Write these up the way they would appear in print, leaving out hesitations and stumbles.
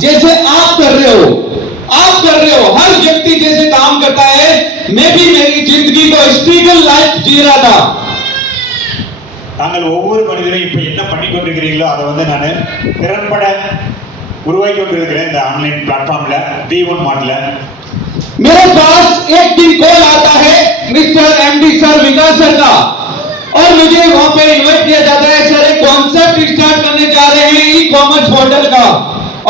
जैसे आप कर रहे हो, हर व्यक्ति जैसे काम करता है, मैं भी मेरी जिंदगी को स्ट्रगल लाइफ जी रहा था। தாங்கள் ஒவ்வொரு மனிதரும் இப்ப என்ன பண்ணி கொண்டிருக்கிறீங்களோ அதை வந்து நான் திறன்பட உருவாக்கி கொண்டிருக்கிறேன் இந்த ஆன்லைன் பிளாட்ஃபார்ம்ல V1 மார்ட்ல। मेरे पास एक दिन कॉल आता है मिस्टर एमडी सर विकास सर का, और मुझे वहां पे इनवाइट किया जाता है, सर एक कॉन्सेप्ट स्टार्ट करने जा रहे हैं ई कॉमर्स पोर्टल का,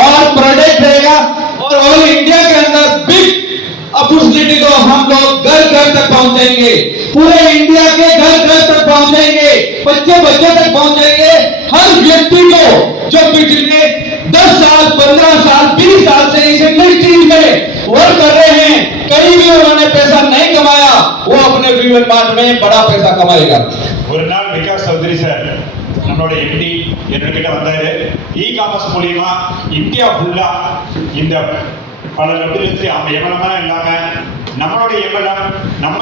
और प्रोडक्ट रहेगा और ऑल इंडिया के अंदर बिग अपॉर्चुनिटी को हम लोग घर घर तक पहुंचाएंगे, पूरे इंडिया के घर घर तक पहुंचाएंगे, बच्चे बच्चे तक पहुंचाएंगे। हर व्यक्ति को जो पिछले 10 साल 15 साल 20 साल से इस इंडस्ट्री में वर्क कर रहे हैं, कहीं भी उन्होंने पैसा नहीं कमाया, वो अपने V1 मार्ट में बड़ा पैसा कमाएगा। ஒரு நாள் விகாஸ் சௌத்ரி சார் நம்மளோட எம்டி என்கிட்ட வந்தாரு, இ காமர்ஸ் மூலியமா இந்தியா ஃபுல்லா இந்த பல லெவல்ஸ் எவ்வளவு இல்லாம நம்மளோட எவ்வளவு நம்ம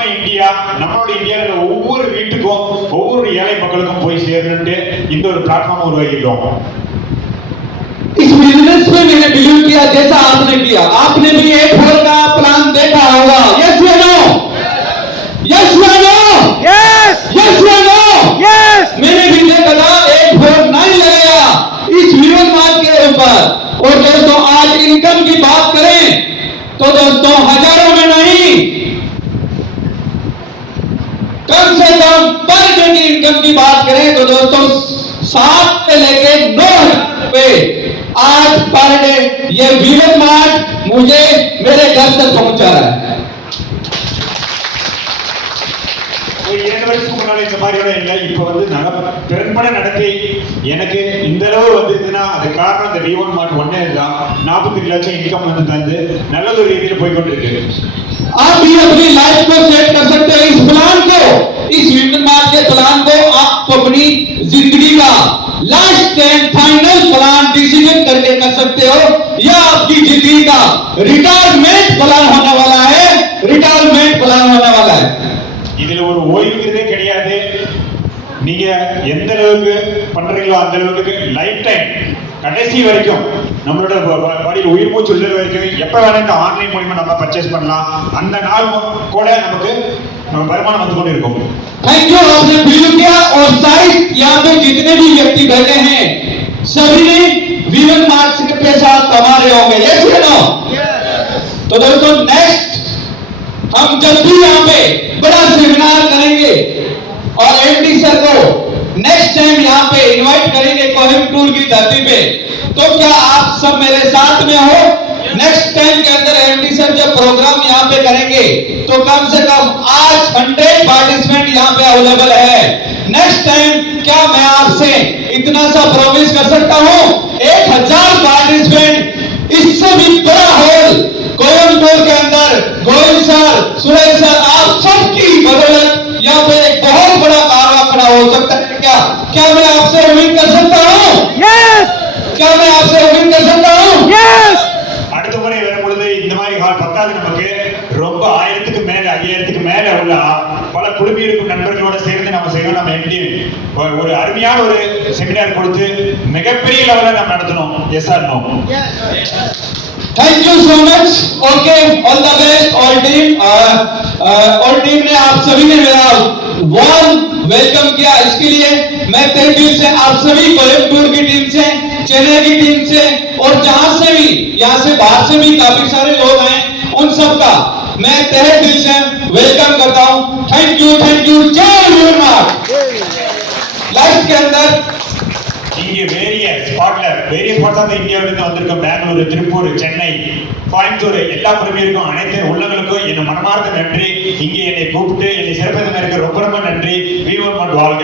நம்மளோட இந்தியாவில் ஒவ்வொரு வீட்டுக்கும் ஒவ்வொரு ஏழை மக்களுக்கும் போய் சேரணுட்டு இந்த ஒரு பிளாட்ஃபார்ம் உருவாக்கிட்டோம்। इस बिजनेस में मैंने बिलीव किया जैसा आपने किया। आपने भी एक होल का प्लान देखा होगा, यस या नो? यस या नो? यस यस या नो? यस मैंने भी देखा था, एक होल नहीं लगाया इस V1 मार्ट के ऊपर। और दोस्तों आज इनकम की बात करें तो दोस्तों हजारों में नहीं, कम से कम पर डे की इनकम की बात करें तो दोस्तों 7 से लेके 9,000 रुपए आज पर डे ये V1 मार्ट मुझे मेरे घर तक पहुंचा रहा है। ஒரு 2 வருஷத்துக்கு முன்னாடி இந்த மாதிரியோட இல்லை, இப்போ வந்து திறன்பட நடத்தி எனக்கு இந்த அளவு வந்ததுன்னா அது காரணம் இந்த V1 மார்ட் ஒன்னே தான்। 42 லட்சம் இன்கம் வந்து தந்து நல்ல ஒரு ரீதியில் போய்கொண்டிருக்கு। आप भी अपनी लाइफ को सेट कर सकते हो, इस प्लान को, इस V1 मार्ट के प्लान को आप अपनी जिंदगी का last and final plan decision करके कर सकते हो, या आपकी जिंदगी का रिटायरमेंट प्लान होने वाला है, रिटायरमेंट प्लान होने वाला है। இதுல ஒரு ஓய்வுங்கிறதே கிடையாது, நீங்க எந்த அளவுக்கு பண்றீங்களோ அந்த அளவுக்கு லைஃப் டைம் கடைசி வரைக்கும் நம்மளோட பாடியில் உயிர் மூச்சு உள்ள வரைக்கும் எப்ப வேணா இந்த ஆன்லைன் மூலமா நம்ம பர்ச்சேஸ் பண்ணலாம், அந்த நாள் கூட நமக்கு வருமானம் வந்து கொண்டு இருக்கும்। थैंक यू, आपने बिलीव किया, और साइड यहाँ पे जितने भी व्यक्ति बैठे हैं सभी ने V1 मार्ट से पैसा कमा रहे होंगे, यस या नो? तो दोस्तों नेक्स्ट हम जब भी यहाँ पे बड़ा सेमिनार करेंगे और एमडी सर को नेक्स्ट टाइम यहाँ पे इनवाइट करेंगे कोयम्बटूर की धरती पे, तो क्या आप सब मेरे साथ में हो? नेक्स्ट टाइम के अंदर एमडी सर जब प्रोग्राम यहाँ पे करेंगे तो कम से कम आज 100 पार्टिसिपेंट यहाँ पे अवेलेबल है। नेक्स्ट टाइम क्या मैं आपसे इतना सा प्रॉमिस कर सकता हूँ, 1000 पार्टिसिपेंट, इससे भी बड़ा हॉल कोयम्बटूर के अंदर गोविंद सर, सुरेश सर, आप सबकी बदौलत यहाँ पे एक बहुत बड़ा कारवा खड़ा हो सकता है। क्या मैं आपसे उम्मीद कर सकता हूँ? यस क्या मैं आपसे उम्मीद कर सकता हूँ? यस அடுத்த முறை வரும்பொழுது இந்த மாதிரி ஹால் பத்தாது, நமக்கு ரொம்ப 1000க்கு மேல 5000க்கு மேல உள்ள பல குழுமி இருக்கும் நண்பர்களோட சேர்ந்து நம்ம செய்யணும்। நம்ம எப்படி ஒரு அருமையான ஒரு செமினார் கொடுத்து மிகப்பெரிய லெவலில் நம்ம நடத்தணும், yes or no? Thank you so much, okay, all the best all team. All team ने आप सभी ने मेरा वार्म वेलकम किया, इसके लिए मैं तहे दिल से आप सभी कोयम्बटूर की टीम से, चेन्नई की टीम से, और जहां से भी यहाँ से बाहर से भी काफी सारे लोग हैं, उन सब का मैं तहे दिल से वेलकम करता हूं। थैंक यू, जय V1 मार्ट। लाइफ के अंदर இங்கே வேரியஸ் ஸ்பாட்ஸ் ஆஃப் இந்தியாவிலிருந்து வந்திருக்கோம், பெங்களூரு, திருப்பூர், சென்னை, கோயம்புத்தூர், எல்லா குழுமியிருக்கும் அனைத்து உள்ளங்களுக்கும் என் மனமார்ந்த நன்றி। இங்கே என்னை கூப்பிட்டு என்னை சிறப்பித்த ரொம்ப ரொம்ப நன்றி। V1 மார்ட் வாழ்க।